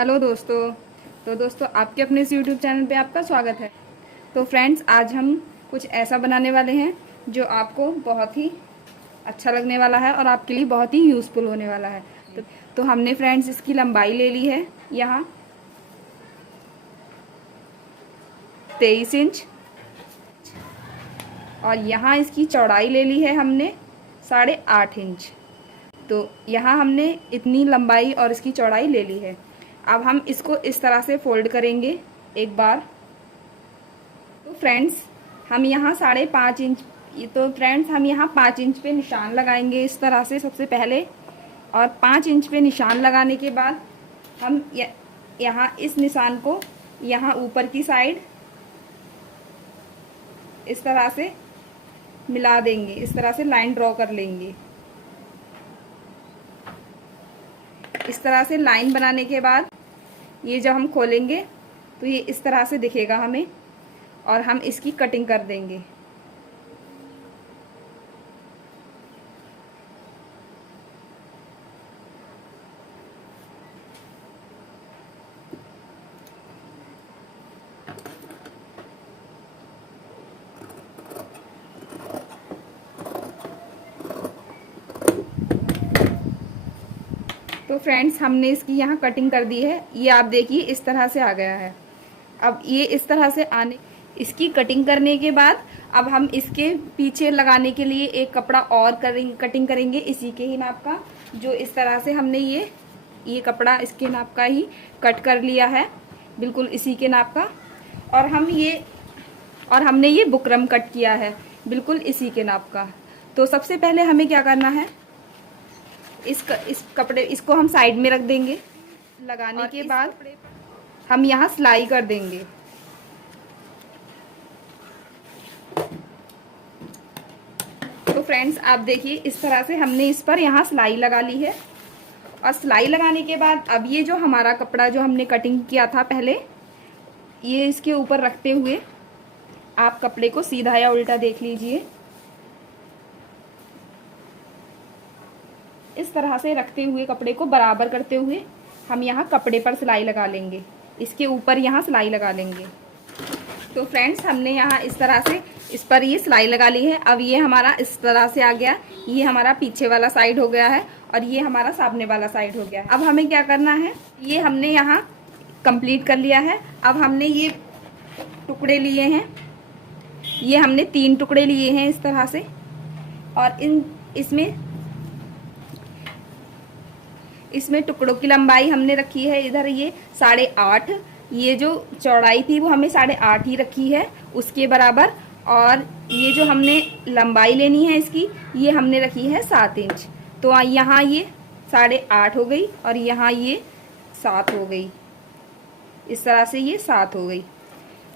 Hello दोस्तों। तो दोस्तों आपके अपने इस यूट्यूब चैनल पे आपका स्वागत है। तो फ्रेंड्स आज हम कुछ ऐसा बनाने वाले हैं जो आपको बहुत ही अच्छा लगने वाला है और आपके लिए बहुत ही यूज़फुल होने वाला है। तो हमने फ्रेंड्स इसकी लंबाई ले ली है यहाँ 23 इंच और यहाँ इसकी चौड़ाई ले ली है हमने 8.5 इंच। तो यहाँ हमने इतनी लंबाई और इसकी चौड़ाई ले ली है। अब हम इसको इस तरह से फोल्ड करेंगे एक बार। तो फ्रेंड्स हम यहाँ 5.5 इंच हम यहाँ 5 इंच पे निशान लगाएंगे इस तरह से सबसे पहले। और 5 इंच पे निशान लगाने के बाद हम यहाँ इस निशान को यहाँ ऊपर की साइड इस तरह से मिला देंगे, इस तरह से लाइन ड्रॉ कर लेंगे। इस तरह से लाइन बनाने के बाद ये जब हम खोलेंगे तो ये इस तरह से दिखेगा हमें और हम इसकी कटिंग कर देंगे। तो फ्रेंड्स हमने इसकी यहाँ कटिंग कर दी है। ये आप देखिए इस तरह से आ गया है। अब ये इस तरह से इसकी कटिंग करने के बाद अब हम इसके पीछे लगाने के लिए एक कपड़ा और कटिंग करेंगे इसी के ही नाप का। जो इस तरह से हमने ये कपड़ा इसके नाप का ही कट कर लिया है, बिल्कुल इसी के नाप का। और हमने ये बुकरम कट किया है बिल्कुल इसी के नाप का। तो सबसे पहले हमें क्या करना है, इसको हम साइड में रख देंगे। लगाने के बाद हम यहाँ सिलाई कर देंगे। तो फ्रेंड्स आप देखिए इस तरह से हमने इस पर यहाँ सिलाई लगा ली है। और सिलाई लगाने के बाद अब ये जो हमारा कपड़ा जो हमने कटिंग किया था पहले, ये इसके ऊपर रखते हुए आप कपड़े को सीधा या उल्टा देख लीजिए। इस तरह से रखते हुए कपड़े को बराबर करते हुए हम यहाँ कपड़े पर सिलाई लगा लेंगे, इसके ऊपर यहाँ सिलाई लगा लेंगे। तो फ्रेंड्स हमने यहाँ इस तरह से इस पर ये सिलाई लगा ली है। अब ये हमारा इस तरह से आ गया, ये हमारा पीछे वाला साइड हो गया है और ये हमारा सामने वाला साइड हो गया है। अब हमें क्या करना है, ये हमने यहाँ कंप्लीट कर लिया है। अब हमने ये टुकड़े लिए हैं, ये हमने 3 टुकड़े लिए हैं इस तरह से। और इसमें टुकड़ों की लंबाई हमने रखी है इधर ये 8.5। ये जो चौड़ाई थी वो हमें 8.5 ही रखी है उसके बराबर। और ये जो हमने लंबाई लेनी है इसकी, ये हमने रखी है 7 इंच। तो यहाँ ये 8.5 हो गई और यहाँ ये 7 हो गई। इस तरह से ये 7 हो गई।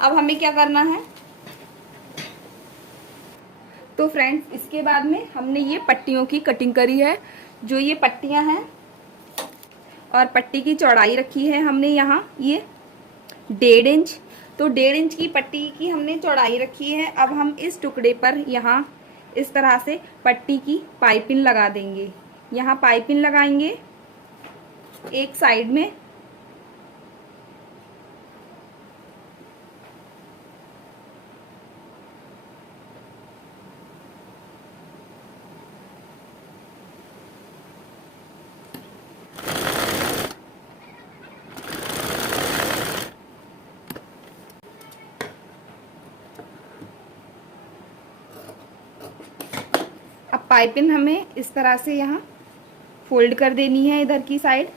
अब हमें क्या करना है, तो फ्रेंड्स इसके बाद में हमने ये पट्टियों की कटिंग करी है। जो ये पट्टियां हैं और पट्टी की चौड़ाई रखी है हमने यहाँ ये 1.5 इंच। तो 1.5 इंच की पट्टी की हमने चौड़ाई रखी है। अब हम इस टुकड़े पर यहाँ इस तरह से पट्टी की पाइपिंग लगा देंगे। यहाँ पाइपिंग लगाएंगे एक साइड में। अब पाइपिंग हमें इस तरह से यहाँ फोल्ड कर देनी है इधर की साइड,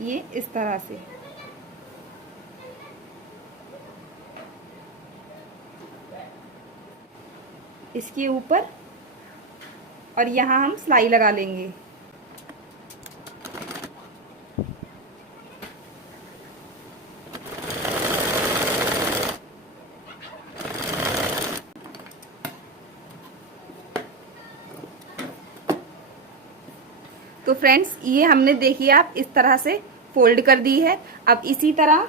ये इस तरह से। इसके ऊपर और यहाँ हम सिलाई लगा लेंगे। तो फ्रेंड्स ये हमने देखिए आप इस तरह से फोल्ड कर दी है। अब इसी तरह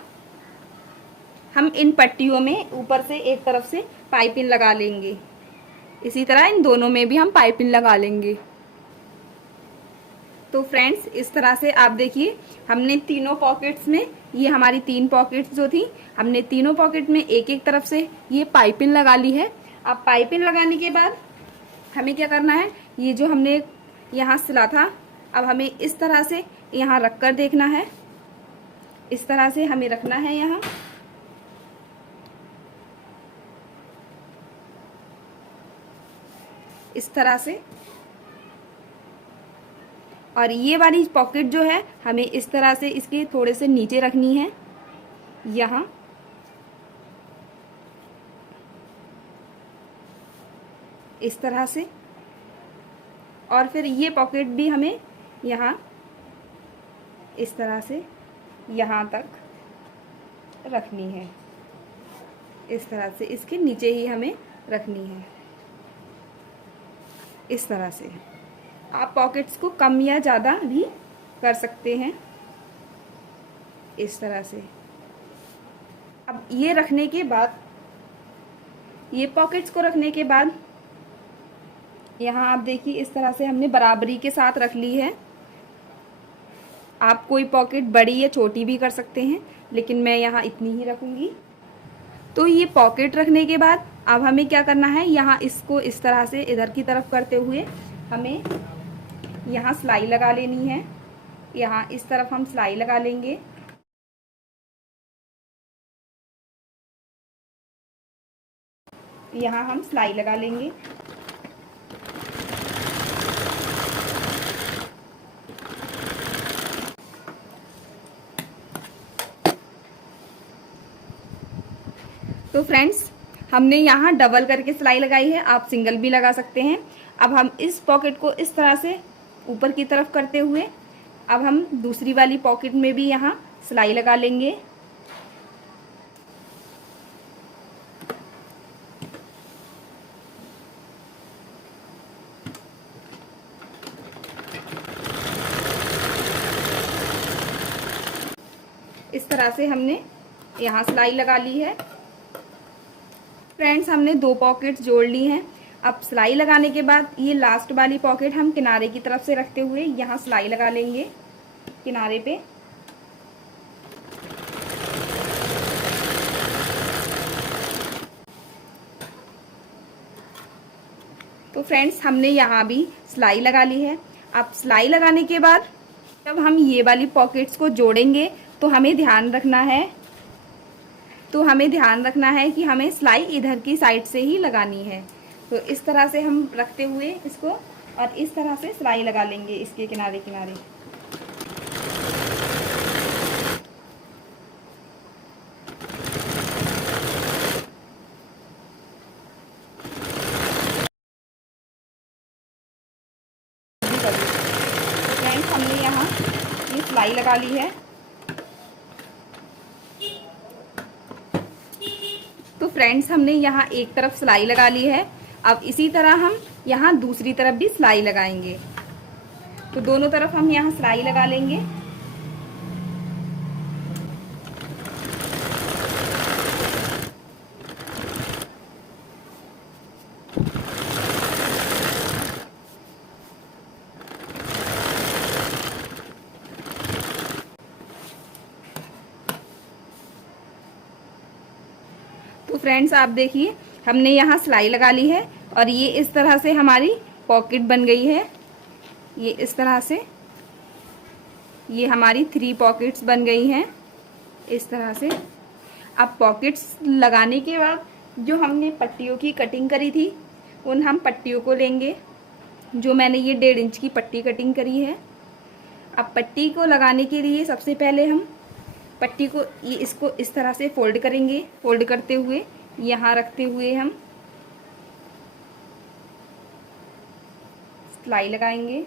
हम इन पट्टियों में ऊपर से एक तरफ से पाइपिंग लगा लेंगे। इसी तरह इन दोनों में भी हम पाइपिंग लगा लेंगे। तो फ्रेंड्स इस तरह से आप देखिए, हमने तीनों पॉकेट्स में, ये हमारी 3 पॉकेट्स जो थी, हमने तीनों पॉकेट में एक एक तरफ से ये पाइपिंग लगा ली है। अब पाइपिंग लगाने के बाद हमें क्या करना है, ये जो हमने यहाँ सिला था, अब हमें इस तरह से यहाँ रख कर देखना है। इस तरह से हमें रखना है यहाँ, इस तरह से। और ये वाली पॉकेट जो है हमें इस तरह से इसके थोड़े से नीचे रखनी है, यहाँ। इस तरह से। और फिर ये पॉकेट भी हमें यहाँ इस तरह से यहाँ तक रखनी है। इस तरह से इसके नीचे ही हमें रखनी है, इस तरह से। आप पॉकेट्स को कम या ज़्यादा भी कर सकते हैं, इस तरह से। अब ये रखने के बाद, ये पॉकेट्स को रखने के बाद यहाँ आप देखिए इस तरह से हमने बराबरी के साथ रख ली है। आप कोई पॉकेट बड़ी या छोटी भी कर सकते हैं, लेकिन मैं यहाँ इतनी ही रखूँगी। तो ये पॉकेट रखने के बाद अब हमें क्या करना है, यहाँ इसको इस तरह से इधर की तरफ करते हुए हमें यहाँ सिलाई लगा लेनी है। यहाँ इस तरफ हम सिलाई लगा लेंगे। यहाँ हम सिलाई लगा लेंगे। तो फ्रेंड्स हमने यहाँ डबल करके सिलाई लगाई है, आप सिंगल भी लगा सकते हैं। अब हम इस पॉकेट को इस तरह से ऊपर की तरफ करते हुए अब हम दूसरी वाली पॉकेट में भी यहाँ सिलाई लगा लेंगे। इस तरह से हमने यहाँ सिलाई लगा ली है। फ्रेंड्स हमने 2 पॉकेट्स जोड़ ली हैं। अब सिलाई लगाने के बाद ये लास्ट वाली पॉकेट हम किनारे की तरफ से रखते हुए यहाँ सिलाई लगा लेंगे किनारे पे। तो फ्रेंड्स हमने यहाँ भी सिलाई लगा ली है। अब सिलाई लगाने के बाद जब हम ये वाली पॉकेट्स को जोड़ेंगे तो हमें ध्यान रखना है कि हमें सिलाई इधर की साइड से ही लगानी है। तो इस तरह से हम रखते हुए इसको और इस तरह से सिलाई लगा लेंगे इसके किनारे किनारे। फ्रेंड्स हमने यहाँ ये सिलाई लगा ली है। तो फ्रेंड्स हमने यहाँ एक तरफ सिलाई लगा ली है। अब इसी तरह हम यहाँ दूसरी तरफ भी सिलाई लगाएंगे। तो दोनों तरफ हम यहाँ सिलाई लगा लेंगे। तो फ्रेंड्स आप देखिए हमने यहाँ सिलाई लगा ली है और ये इस तरह से हमारी पॉकेट बन गई है। ये इस तरह से ये हमारी 3 पॉकेट्स बन गई हैं इस तरह से। अब पॉकेट्स लगाने के बाद जो हमने पट्टियों की कटिंग करी थी उन हम पट्टियों को लेंगे। जो मैंने ये 1.5 इंच की पट्टी कटिंग करी है। अब पट्टी को लगाने के लिए सबसे पहले हम पट्टी को इसको इस तरह से फोल्ड करेंगे। फोल्ड करते हुए यहाँ रखते हुए हम सिलाई लगाएंगे।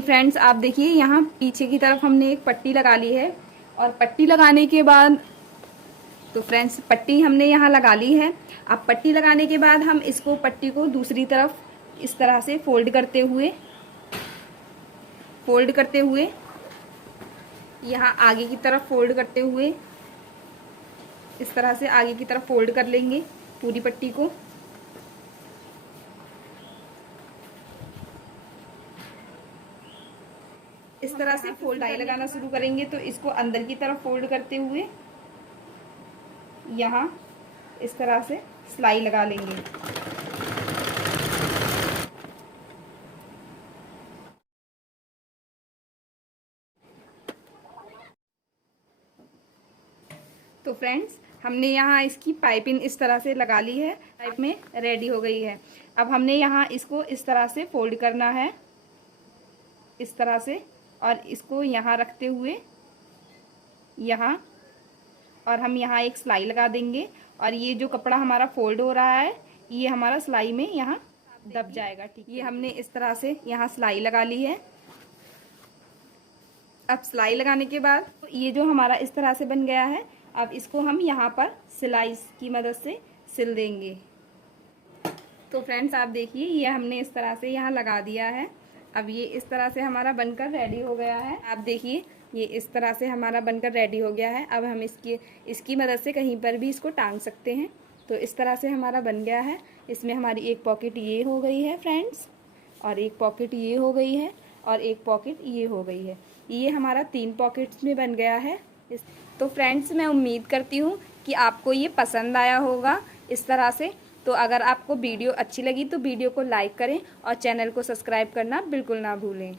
फ्रेंड्स आप देखिए यहाँ पीछे की तरफ हमने एक पट्टी लगा ली है, और पट्टी लगाने के बाद तो फ्रेंड्स पट्टी हमने यहाँ लगा ली है। अब पट्टी लगाने के बाद हम इसको पट्टी को दूसरी तरफ इस तरह से फोल्ड करते हुए यहाँ आगे की तरफ फोल्ड करते हुए इस तरह से आगे की तरफ फोल्ड कर लेंगे पूरी पट्टी को। इस तरह से फोल्ड लगाना शुरू करेंगे तो इसको अंदर की तरफ फोल्ड करते हुए यहाँ इस तरह से सिलाई लगा लेंगे। तो फ्रेंड्स हमने यहाँ इसकी पाइपिंग इस तरह से लगा ली है, पाइप में रेडी हो गई है। अब हमने यहाँ इसको इस तरह से फोल्ड करना है इस तरह से, और इसको यहाँ रखते हुए यहाँ, और हम यहाँ एक सिलाई लगा देंगे, और ये जो कपड़ा हमारा फोल्ड हो रहा है ये हमारा सिलाई में यहाँ दब जाएगा। ठीक, ये हमने इस तरह से यहाँ सिलाई लगा ली है। अब सिलाई लगाने के बाद ये जो हमारा इस तरह से बन गया है, अब इसको हम यहाँ पर सिलाई की मदद से सिल देंगे। तो फ्रेंड्स आप देखिए ये हमने इस तरह से यहाँ लगा दिया है। अब ये इस तरह से हमारा बनकर रेडी हो गया है। आप देखिए ये इस तरह से हमारा बनकर रेडी हो गया है। अब हम इसकी मदद से कहीं पर भी इसको टांग सकते हैं। तो इस तरह से हमारा बन गया है। इसमें हमारी एक पॉकेट ये हो गई है फ्रेंड्स, और एक पॉकेट ये हो गई है, और एक पॉकेट ये हो गई है। ये हमारा 3 पॉकेट्स में बन गया है। तो फ्रेंड्स मैं उम्मीद करती हूँ कि आपको ये पसंद आया होगा इस तरह से। तो अगर आपको वीडियो अच्छी लगी तो वीडियो को लाइक करें और चैनल को सब्सक्राइब करना बिल्कुल ना भूलें।